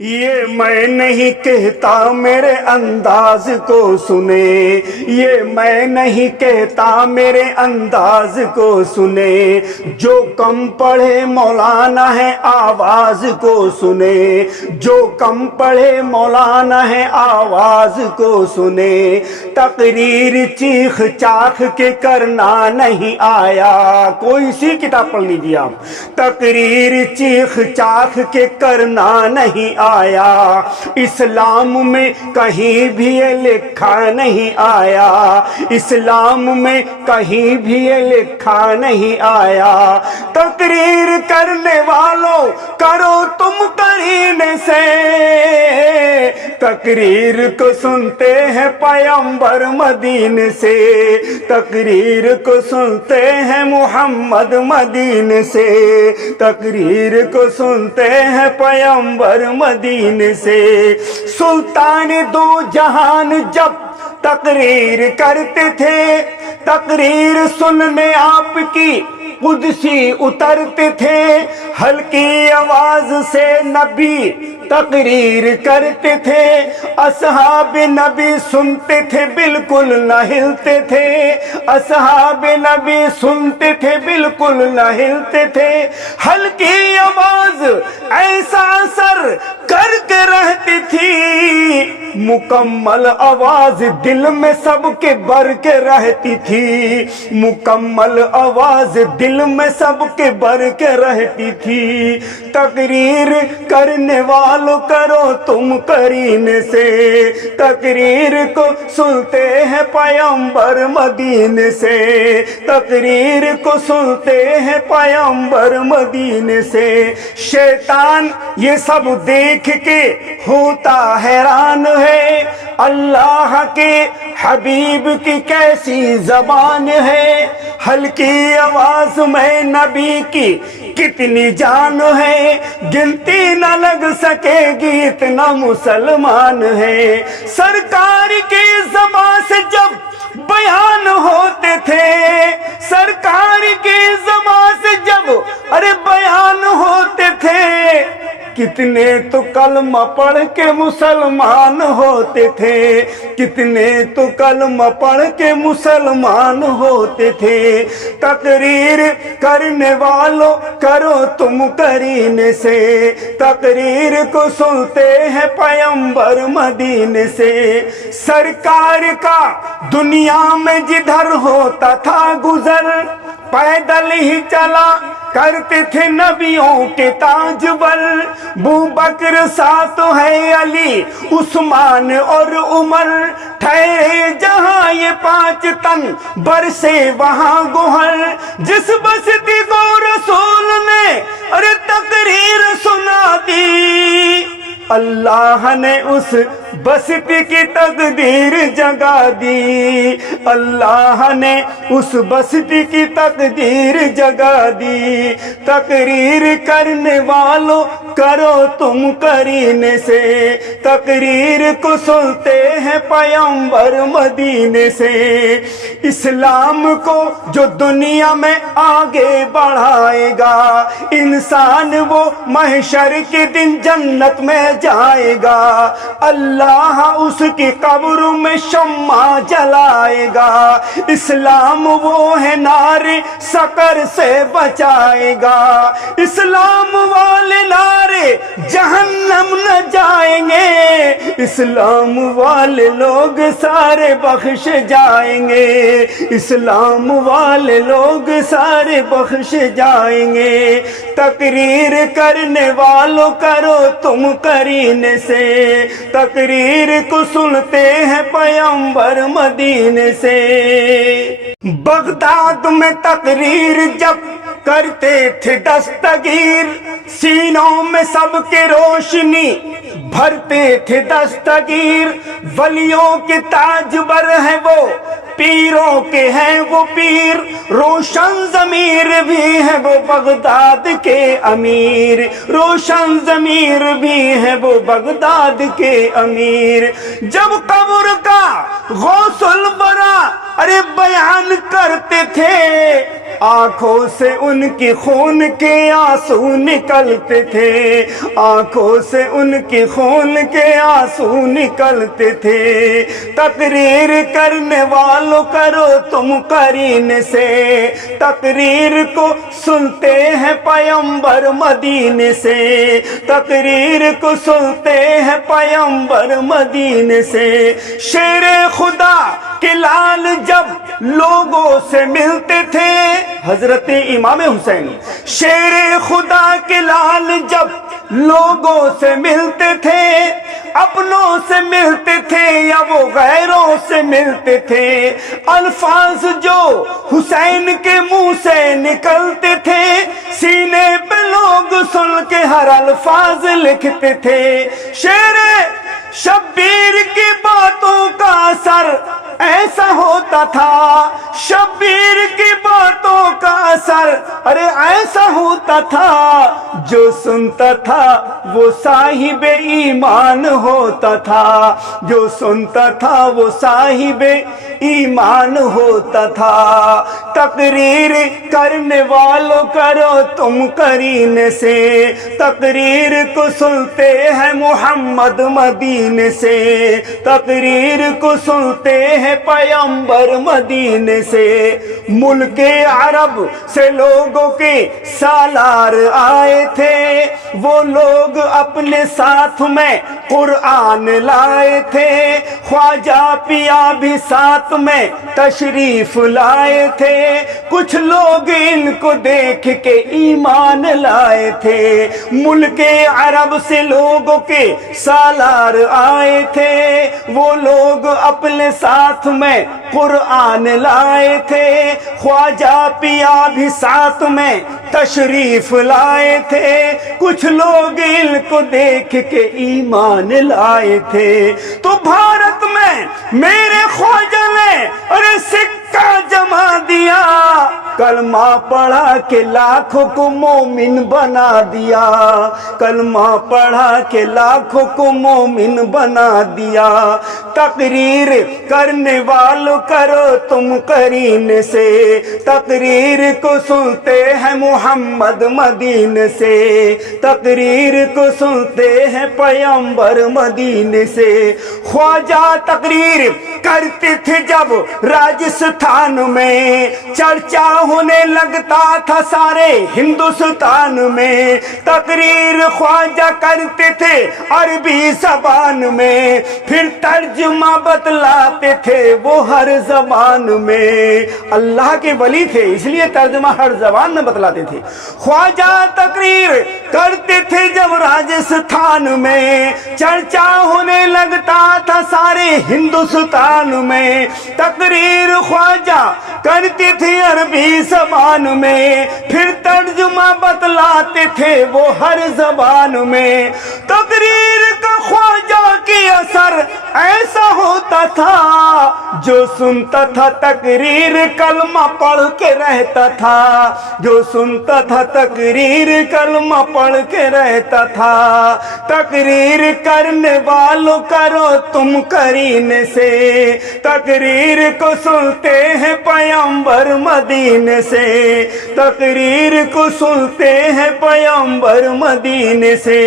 یہ میں نہیں کہتا میرے انداز کو سنے، یہ میں نہیں کہتا میرے انداز کو سنے، جو کم پڑھے مولانا ہے آواز کو سنے، جو کم پڑھے مولانا ہے آواز کو سنے، تقریر چیخ چاخ کے کرنا نہیں آیا۔ کوئی سی کتاب پڑھ لیجیے آپ، تقریر چیخ چاخ کے کرنا نہیں آیا، اسلام میں کہیں بھی یہ لکھا نہیں آیا، اسلام میں کہیں بھی یہ لکھا نہیں آیا۔ تقریر کرنے والوں کرو تم قرینے سے، تقریر کو سنتے ہیں پیغمبر مدینے سے، تقریر کو سنتے ہیں محمد مدینے سے، تقریر کو سنتے ہیں پیغمبر مدینے سے۔ سلطان دو جہان جب تقریر کرتے تھے، تقریر سننے آپ کی قدسی اترتے تھے، ہلکی آواز سے نبی تقریر کرتے تھے، اصحاب نبی سنتے تھے بالکل نہ ہلتے تھے، اصحاب نبی سنتے تھے بالکل نہ ہلتے تھے، ہلکی آواز ایسا اثر کر کے رہتی تھی، مکمل آواز دل میں سب کے بر کے رہتی تھی، مکمل آواز دل میں سب کے بر کے رہتی تھی۔ تقریر کرنے والوں کرو تم قرینے سے، تقریر کو سنتے ہیں پیغمبر مدینے سے، تقریر کو سنتے ہیں پیغمبر مدینے سے۔ شیطان یہ سب دیکھ کے ہوتا حیران ہے، اللہ کے حبیب کی کیسی زبان ہے، ہلکی آواز میں نبی کی کتنی جان ہے، گنتی نہ لگ سکے گی اتنا مسلمان ہے۔ سرکار کی زبان سے جب بیان ہوتے تھے، سرکار کی زبان سے جب بیان ہوتے تھے، کتنے تو کلمہ پڑھ کے مسلمان ہوتے تھے، کتنے تو کلمہ پڑھ کے مسلمان ہوتے تھے۔ تقریر کرنے والوں کرو تم قرینے سے، تقریر کو سنتے ہیں پیغمبر مدینے سے۔ سرکار کا دنیا میں جدھر ہوتا تھا گزر، پیدل ہی چلا کرتے تھے نبیوں کے تاجور، ابوبکر ساتھ ہے علی عثمان اور عمر، ٹھہرے جہاں یہ 5 تن برسے وہاں گوہر، جس بستی کو رسول نے تقریر سنا دی، اللہ نے اس بستی کی تقدیر جگا دی، اللہ نے اس بستی کی تقدیر جگا دی۔ تقریر کرنے والوں کرو تم قرینے سے، تقریر کو سنتے ہیں پیغمبر مدینے سے۔ اسلام کو جو دنیا میں آگے بڑھائے گا، انسان وہ محشر کے دن جنت میں جائے گا، اللہ اس کی قبر میں شمع جلائے گا، اسلام وہ ہے نار سقر سے بچائے گا، اسلام والے نارے جہنم نہ جائیں گے، اسلام والے لوگ سارے بخش جائیں گے، اسلام والے لوگ سارے بخش جائیں گے۔ تقریر کرنے والوں کرو تم قرینے سے، تقریر کو سنتے ہیں پیغمبر مدینے سے۔ بغداد میں تقریر جب کرتے تھے دستگیر، سینوں میں سب کے روشنی بھرتے تھے دستگیر، ولیوں کے تاجور ہیں وہ، پیروں کے ہیں وہ پیر، روشن ضمیر بھی ہیں وہ بغداد کے امیر، روشن ضمیر بھی ہیں وہ بغداد کے امیر۔ جب قبر کا غوث الورا بیان کرتے تھے، آنکھوں سے ان کی خون کے آنسو نکلتے تھے، آنکھوں سے ان کی خون کے آنسو نکلتے تھے۔ تقریر کرنے والوں کرو تم قرین سے، تقریر کو سنتے ہیں پیغمبر مدینے سے، تقریر کو سنتے ہیں پیغمبر مدینے سے۔ شیر خدا کے لال جب لوگوں سے ملتے تھے، حضرت امام حسین شیر خدا کے لال جب لوگوں سے ملتے تھے، اپنوں سے ملتے تھے یا وہ غیروں سے ملتے تھے، الفاظ جو حسین کے منہ سے نکلتے تھے، سینے پہ لوگ سن کے ہر الفاظ لکھتے تھے۔ شیر شبیر کی باتوں کا اثر ایسا ہوتا تھا، شبیر کی باتوں کا اثر ارے ایسا ہوتا تھا، جو سنتا تھا وہ صاحب ایمان ہوتا تھا، جو سنتا تھا وہ صاحب ایمان ہوتا تھا۔ تقریر کرنے والوں کرو تم قرین سے، تقریر کو سنتے ہیں محمد مدینے سے، تقریر کو سنتے ہیں پیغمبر مدینے سے۔ ملک عرب سے لوگوں کے سالار آئے تھے، وہ لوگ اپنے ساتھ میں قرآن لائے تھے، خواجہ پیا بھی ساتھ میں تشریف لائے تھے، کچھ لوگ ان کو دیکھ کے ایمان لائے تھے۔ ملک عرب سے لوگوں کے سالار آئے تھے، وہ لوگ اپنے ساتھ میں قرآن لائے تھے، خواجہ پیا بھی ساتھ میں تشریف لائے تھے، کچھ لوگ ان کو دیکھ کے ایمان لائے تھے۔ تو بھارت میں میرے خواجہ نے ارے سکہ جما دیا، کلمہ پڑھا کے لاکھوں کو مومن بنا دیا، کلمہ پڑھا کے لاکھوں کو مومن بنا دیا۔ تقریر کرنے والوں کرو تم قرین سے، تقریر کو سنتے ہیں محمد مدینے سے، تقریر کو سنتے ہیں پیغمبر مدینے سے۔ خواجہ تقریر کرتے تھے جب راجستھان میں، چرچا ہونے لگتا تھا سارے ہندوستان میں، تقریر خواجہ کرتے تھے عربی زبان میں، پھر ترجمہ بتلاتے تھے وہ ہر زبان میں۔ اللہ کے ولی تھے اس لیے ترجمہ ہر زبان میں بتلاتے تھے۔ خواجہ تقریر کرتے تھے جب راجستھان میں، چرچا ہونے لگتا تھا سارے ہندوستان میں، تقریر خواجہ کرتے تھے عربی زبان میں، پھر ترجمہ بتلاتے تھے وہ ہر زبان میں۔ تقریر کا خواجہ کی اثر ایسا ہوتا تھا، جو سنتا تھا تقریر کلمہ پڑھ کے رہتا تھا، جو سنتا تھا تقریر کلمہ پڑھ کے رہتا تھا۔ تقریر کرنے والوں کرو تم قرین سے، تقریر کو سنتے ہیں پیغمبر مدینے سے، تقریر کو سنتے ہیں پیغمبر مدینے سے۔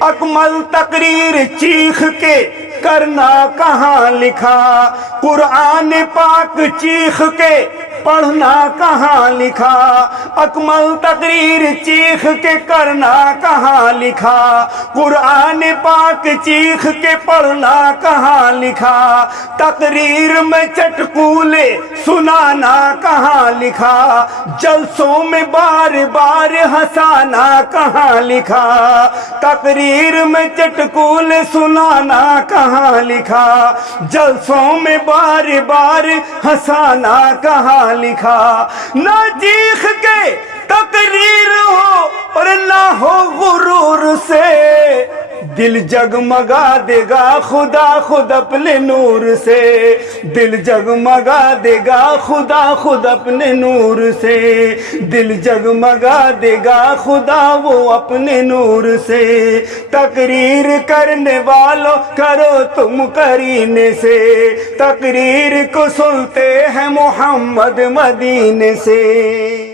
اکمل تقریر چیخ کے کرنا کہاں لکھا، قرآن پاک چیخ کے پڑھنا کہاں لکھا، اکمل تقریر چیخ کے کرنا کہاں لکھا، قرآن پاک چیخ کے پڑھنا کہاں لکھا، تقریر میں چٹکولے سنانا کہاں لکھا، جلسوں میں بار بار ہنسانا کہاں لکھا، تقریر میں چٹکولے سنانا کہاں لکھا، جلسوں میں بار بار ہنسانا کہاں لکھا۔ نہ چیخ کے تقریر ہو اور نہ ہو غرور سے، دل جگمگا دے گا خدا خود اپنے نور سے، دل جگمگا دے گا خدا خود اپنے نور سے، دل جگمگا دے گا خدا وہ اپنے نور سے۔ تقریر کرنے والوں کرو تم قرینے سے، تقریر کو سنتے ہیں محمد مدینے سے۔